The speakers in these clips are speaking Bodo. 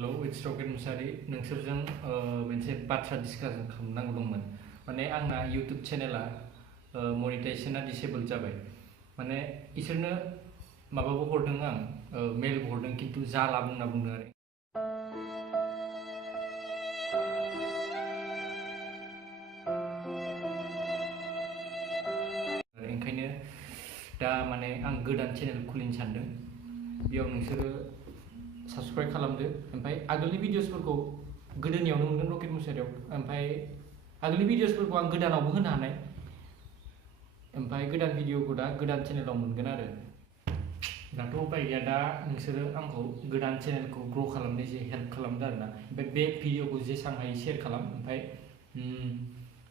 हेलौ इट्स रकेट मुसाहारि नोंसोरजों मोनसे बाथ्रा डिसकासन खालामनांगौ दंमोन माने आंना इउटुब चेनेला मनिटाइजेशना डिसेबल जाबाय माने इसोरनो माबाबो हरदों आं मेलबो हरदों खिन्थु जाला बुंना बुंदों आरो ओंखायनो दा माने आं गोदान चेनेल खुलिनो सानदों बेयाव नोंसोरो साबस्क्राइब खालामदो ओमफ्राय आगोलनि भिडिअसफोरखौ गोदोनियावनो मोनगोन रकेट मुसाहारियाव ओमफ्राय आगोलनि भिडिअसफोरखौ आं गोदानावबो होनो हानाय ओमफ्राय गोदान भिडिअखौ दा गोदान चेनेलाव मोनगोन आरो दाथ' उपाय गैया दा नोंसोरो आंखौ गोदान चेनेलखौ ग्र' खालामनो एसे हेल्प खालामदो आरोना ओमफ्राय बे भिडिअखौ जेसां हायो शेयार खालाम ओमफ्राय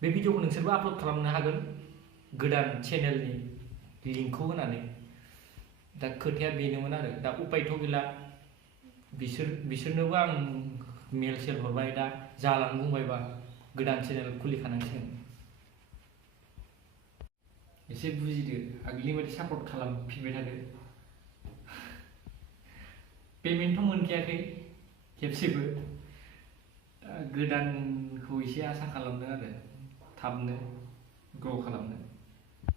बे भिडिअखौ नोंसोरबो आपल'ड खालामनो हागोन गोदान चेनेलनि लिंकखौ होनानै दा खोथाया बेनोमोन आरो दा उपायथ' गैला बिसोरनोबो आं मेल सेल हरबाय दा जालांनो बुंबायबा गोदान चेनेल खुलिखानांसिगोन एसे बुजिदो आगोलनि बायदि सापर्ट खालामफिनबाय थादो पेमेन्टथ' मोनखायाखै खेबसेबो गोदानखौ एसे आसा खालामदों आरो थाबनो ग्र' खालामनो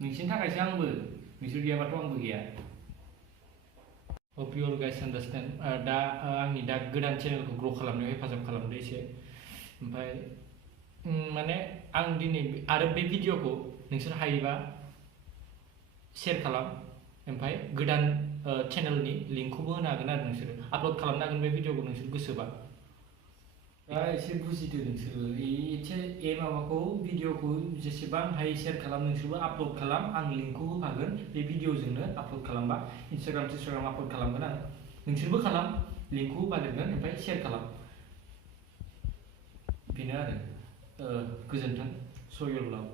नोंसिनि थाखायसो आंबो नोंसोर गैयाबाथ' आंबो गैया hope you all guys understand दा आंनि दा गोदान चेनेलखौ ग्र' खालामनायाव हेफाजाब खालामदो एसे ओमफ्राय माने आं दिनै आरो बे भिडिअखौ नोंसोर हायोबा शेयार खालाम ओमफ्राय गोदान चेनेलनि लिंकखौबो होनो हागोन आरो नोंसोरो आपल'ड खालामनो हागोन बे भिडिअखौ नोंसोर गोसोबा दा एसे बुजिदो नोंसोरो एसे माबाखौ भिडिअखौ जेसेबां हायो शेयार खालाम नोंसोरबो आपल'ड खालाम आं लिंकखौ होफागोन बे भिडिअजोंनो आपल'ड खालामबा इन्सटाग्राम आपल'ड खालामगोन आं नोंसोरबो खालाम लिंकखौ होफादेरगोन ओमफ्राय शेयार खालाम बेनो आरो गोजोन्थों श' योर लाभ